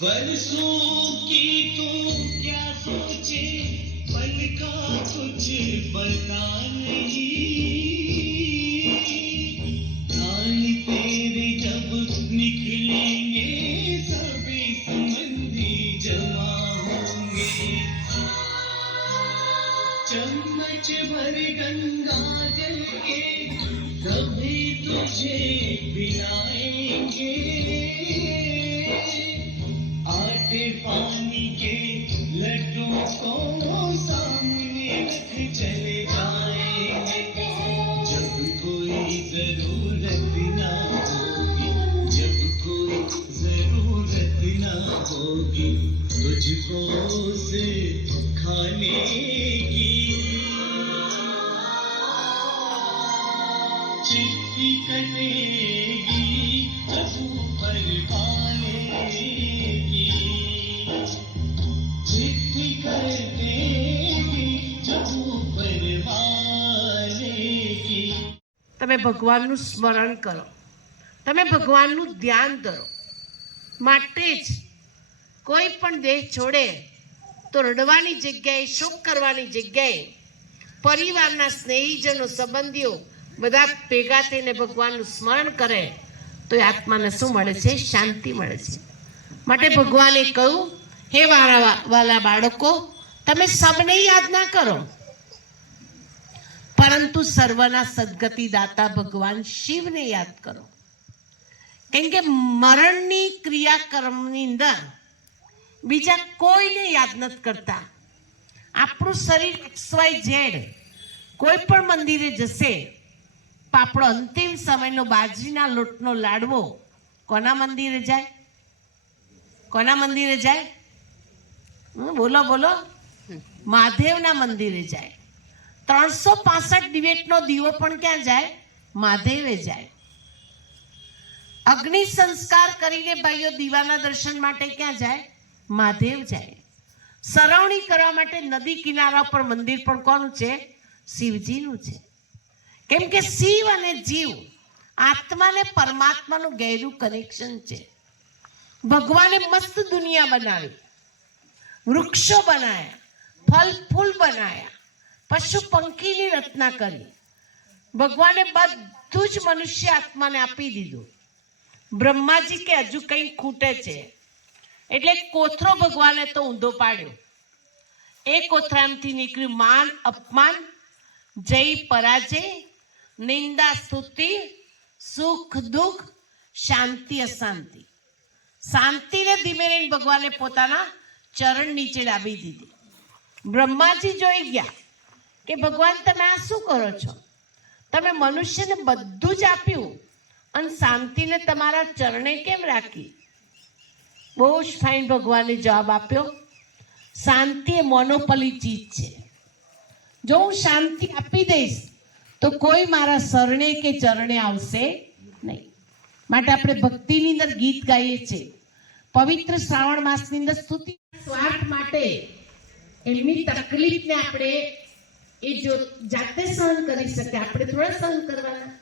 परसों की तू क्या सोचे, पल का कुछ पता नहीं, कान तेरे जब निकलेंगे सभी संबंधी जमा होंगे, चम्मच भर गंगा जल के कभी तुझे पिलाएंगे, आटे पानी के लड्डू को सामने रख चले जाएंगे, जब कोई जरूरत ना होगी, जब कोई जरूरत ना होगी तुझको से खाने की, चिट्ठी कटेगी जब ऊपर वाले की, चिट्ठी कटेगी जब ऊपर वाले की। તમે ભગવાનનું સ્મરણ કરો, તમે ભગવાનનું ધ્યાન ધરો. માટે જ કોઈ પણ દેહ છોડે તો રડવાની જગ્યાએ, શોક કરવાની જગ્યાએ પરિવારના સ્નેહીજનો, સંબંધીઓ બધા ભેગા થઈને ભગવાનનું સ્મરણ કરે તો એ આત્માને શું મળે છે? શાંતિ મળે છે. માટે ભગવાને કહ્યું, હે વાલા બાળકો, તમે સબને યાદ ના કરો, પરંતુ સર્વના સદગતિ દાતા ભગવાન શિવને યાદ કરો. કેમ કે મરણની ક્રિયાકર્મની અંદર બીજા કોઈને યાદ નથી કરતા. આપણું શરીર XYZ કોઈ પણ મંદિરે જશે તો આપણો અંતિમ સમયનો બાજરીના લોટનો લાડવો કોના મંદિરે જાય? કોના મંદિરે જાય? બોલો બોલો, મહાદેવના મંદિરે જાય. 365 દિવેટનો દીવો પણ ક્યાં જાય? મહાદેવે જાય. અગ્નિ સંસ્કાર કરીને ભાઈઓ દીવાના દર્શન માટે ક્યાં જાય? મહાદેવ જાય. સરવણી કરવા માટે નદી કિનારા પર મંદિર પણ કોનું છે? શિવજીનું છે. કેમ કે શિવ અને જીવ, આત્મા ને પરમાત્માનું ગહેરું કનેક્શન છે. ભગવાને મસ્ત દુનિયા બનાવી, વૃક્ષો બનાયા, ફલ ફૂલ બનાયા, પશુ પંખીની રચના કરી. ભગવાને બધું જ મનુષ્ય આત્માને આપી દીધું. બ્રહ્માજી કે હજુ કંઈ ખૂટે છે, એટલે કોથરો ભગવાને તો ઊંધો પાડ્યો. એ કોથરામાંથી નીકળ્યું માન અપમાન, જય પરાજય, નિંદા સ્તુતિ, સુખ દુઃખ, શાંતિ અશાંતિ. શાંતિને ધીમે રહીને ભગવાને પોતાના ચરણ નીચે ડાબી દીધી. બ્રહ્માજી જોઈ ગયા કે ભગવાન તમે આ શું કરો છો? તમે મનુષ્યને બધું જ આપ્યું અને શાંતિને તમારા ચરણે કેમ રાખી? બહુ જ ફાઇન ભગવાને જવાબ આપ્યો, શાંતિ એ મોનોપોલી ચીજ છે. જો હું શાંતિ આપી દઈશ તો કોઈ મારા શરણે કે ચરણે આવશે નહીં. માટે આપણે ભક્તિની અંદર ગીત ગાઈએ છીએ. પવિત્ર શ્રાવણ માસની અંદર સ્તુતિ સ્વાર્થ માટે એમની તકલીફને આપણે એ જો જાતે સહન કરી શકે, આપણે થોડા સહન કરવાના?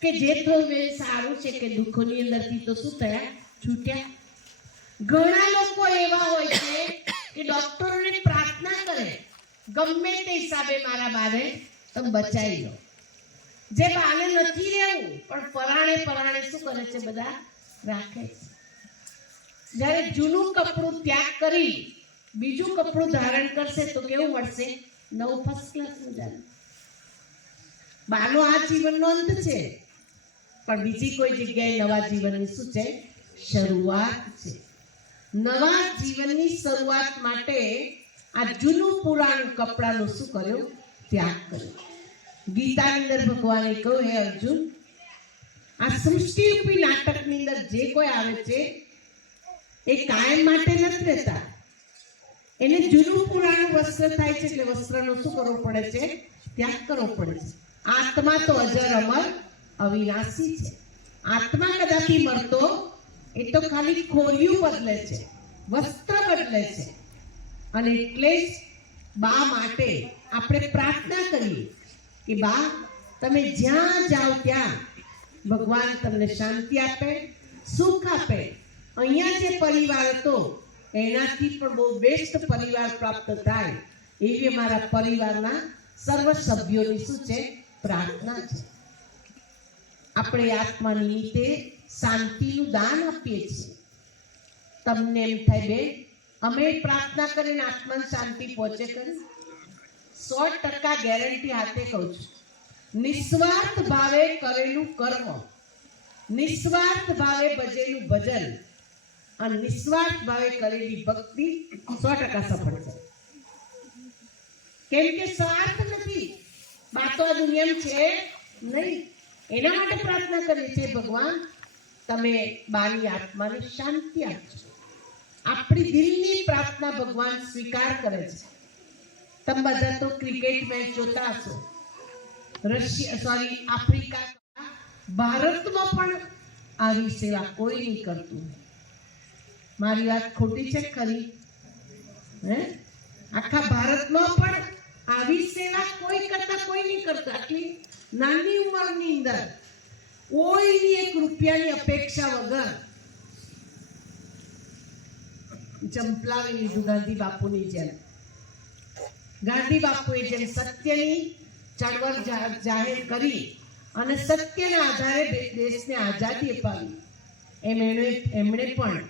કે જે થોડું સારું છે કે દુઃખોની અંદરથી તો શું થયા? છૂટ્યા. ઘણા લોકો એવા હોય છે કે ડોક્ટરોને પ્રાર્થના કરે, ગમે તે હિસાબે મારા બાને તમે બચાવી લો. જે બાને નથી રહેવું પણ પરાણે શું કરે છે? બધા રાખે છે. જ્યારે જૂનું કપડું ત્યાગ કરી બીજું કપડું ધારણ કરશે તો કેવું મળશે? નવું ફર્સ્ટ ક્લાસ મજાનું. બાનો આ જીવનનો અંત છે, પણ બીજી કોઈ જગ્યાએ નવા જીવનની શું છે? શરૂઆત છે. નવા જીવનની શરૂઆત માટે આ જૂનું પુરાણું કપડાનું શું કર્યું? ત્યાગ કર્યો. ગીતાની અંદર ભગવાને કહ્યું, હે અર્જુન, આ સૃષ્ટિરૂપી નાટકની અંદર જે કોઈ આવે છે એ કાયમ માટે નથી રહેતા. એને જૂનું પુરાણું વસ્ત્ર થાય છે, એટલે વસ્ત્રનો શું કરવો પડે છે? ત્યાગ કરવો પડે છે. આત્મા તો અજર અમર અવિનાશી છે. આત્મા કદાપી મરતો, એ તો ખાલી ખોરિયું બદલે છે, વસ્ત્ર બદલે છે. અને એટલે જ બા માટે આપણે પ્રાર્થના કરીએ કે બા તમે જ્યાં જાઓ ત્યાં ભગવાન તમને શાંતિ આપે, સુખ આપે અહીંયા જે પરિવાર હતો એનાથી પણ બહુ બેસ્ટ પરિવાર પ્રાપ્ત થાય એવી અમારા પરિવારના સર્વ સભ્યોની શું છે પ્રાર્થના છે. આપણે આત્મા નિમિત્તે શાંતિનું દાન આપીએ છીએ. તમને એમ થાય બે અમે પ્રાર્થના કરીને આત્માને શાંતિ પહોંચે કરી? 100% ગેરંટી હાથે કહું છું. નિસ્વાર્થ ભાવે કરેલું કર્મ, નિસ્વાર્થ ભાવે ભજેલું ભજન અને નિસ્વાર્થ ભાવે કરેલી ભક્તિ 100% સફળ છે. કેમ કે સ્વાર્થ નથી, બાતો આ દુનિયામાં છે નહીં. એના માટે પ્રાર્થના કરીએ છીએ ભગવાન તમે બાની આત્માને શાંતિ આપજો. આપણી દિલની પ્રાર્થના ભગવાન સ્વીકાર કરે છે. તમે બધા તો ક્રિકેટ મેચ જોતા હશો. આફ્રિકા, ભારતમાં પણ આવી સેવા કોઈ નહીં કરતું. મારી વાત ખોટી છે ખરી? આખા ભારતમાં પણ આવી સેવા કોઈ કરતા કોઈ નહીં કરતું. આટલી નાની ઉંમરની અંદર કોઈની 1 રૂપિયાની અપેક્ષા વગર જંપલાવી લીધું ગાંધી બાપુની જેમ. ગાંધી બાપુએ જેમ સત્યની ચળવળ જાહેર કરી અને સત્યના આધારે દેશને આઝાદી અપાવી એમ એમણે પણ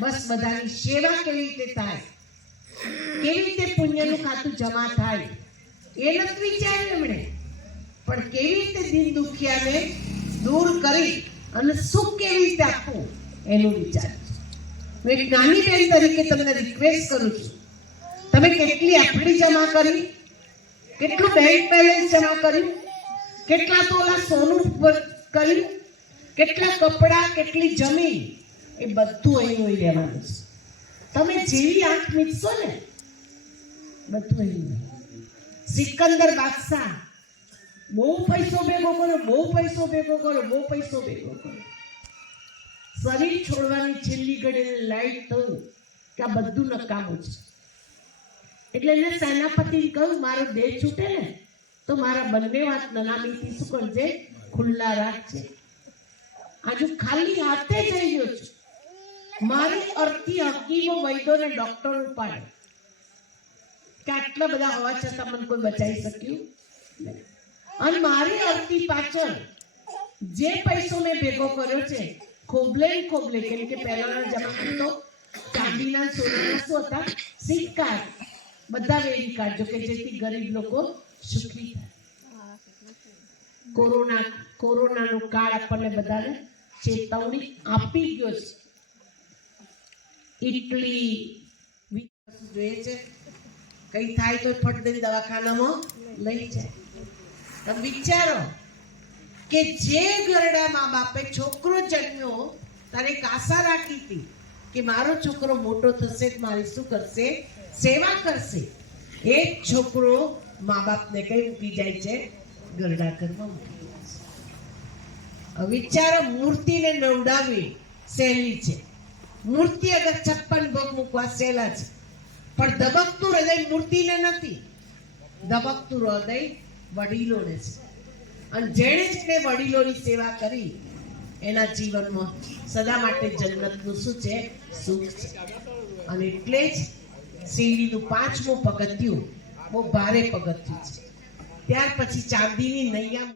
બસ બધાની સેવા કેવી રીતે થાય, કેવી રીતે પુણ્યનું ખાતું જમા થાય એ નથી વિચાર્યું એમણે, પણ કેવી રીતે દિન દુખિયાને દૂર કરી અને સુખ કેવી રીતે આપવું એનું વિચાર્યું. હું એક નાની બેન તરીકે તમને રિક્વેસ્ટ કરું છું, તમે કેટલી એફડી જમા કરી, કેટલું બેંક બેલેન્સ જમા કર્યું, કેટલા તોલા સોનું કર્યું, કેટલા કપડાં, કેટલી જમીન, એ બધું અહીં રહેવાનું છે. તમે જેવી આંખ મીચશો ને બધું અહીં. સિકંદર બાદશાહ બહુ પૈસો ભેગો કર્યો, બહુ પૈસો ભેગો કર્યો, બહુ પૈસો ભેગો કર્યો. શરીર છોડવાની છેલ્લી ઘડીએ લાઈટ થયું કે આ બધું નકામું છે. એટલે એને સેનાપતિને કહ્યું મારો દેહ છૂટે ને તો મારા બંને હાથ નનામીથી શું કરજે, ખુલ્લા રાખજે. આજુ ખાલી હાથે જઈ ગયો છું. મારી અર્થી હકીમો, વૈદ્યો ને ડોક્ટરો પાડે કે આટલા બધા હોવા છતાં મને કોઈ બચાવી શક્યું. અને મારી અર્થી પાછળ જે પૈસો મેં ભેગો કર્યો છે ખોબલે ખોબલે, કેમ કે પહેલાના જમાનામાં તો ચાંદીના સોનાના શું હતા, સિક્કા, બધા વેરી કાઢજો કે જેથી ગરીબ લોકો સુખી થાય. કોરોનાનો કાળ આપણને બધાને ચેતવણી આપી ગયો છે. ઇટલી જોઈએ છે, કઈ થાય તો ફટ દઈને દવાખાનામાં લઈ જાય. તમે વિચારો કે જે ઘરડા મા બાપે છોકરો જન્મ્યો ત્યારે એક આશા રાખી હતી કે મારો છોકરો મોટો થશે મારી શું કરશે, સેવા કરશે. એ છોકરો મા બાપને કઈ મૂકી જાય છે, ઘરડા ઘરમાં મૂકી જાય છે. વિચારો, મૂર્તિને નવડાવવી સહેલી છે. મૂર્તિ અગર 56 ભોગ મૂકવા સહેલા છે, પણ ધબકતું હૃદય મૂર્તિને નથી, ધબકતું હૃદય વડીલોને છે. અને જેણે જેણે વડીલોની સેવા કરી એના જીવનમાં સદા માટે જન્નતનું શું છે, સુખ છે. અને એટલે જ શિરડીનું 5મું પગથિયું બહુ ભારે પગથિયું છે. ત્યાર પછી ચાંદીની નૈયા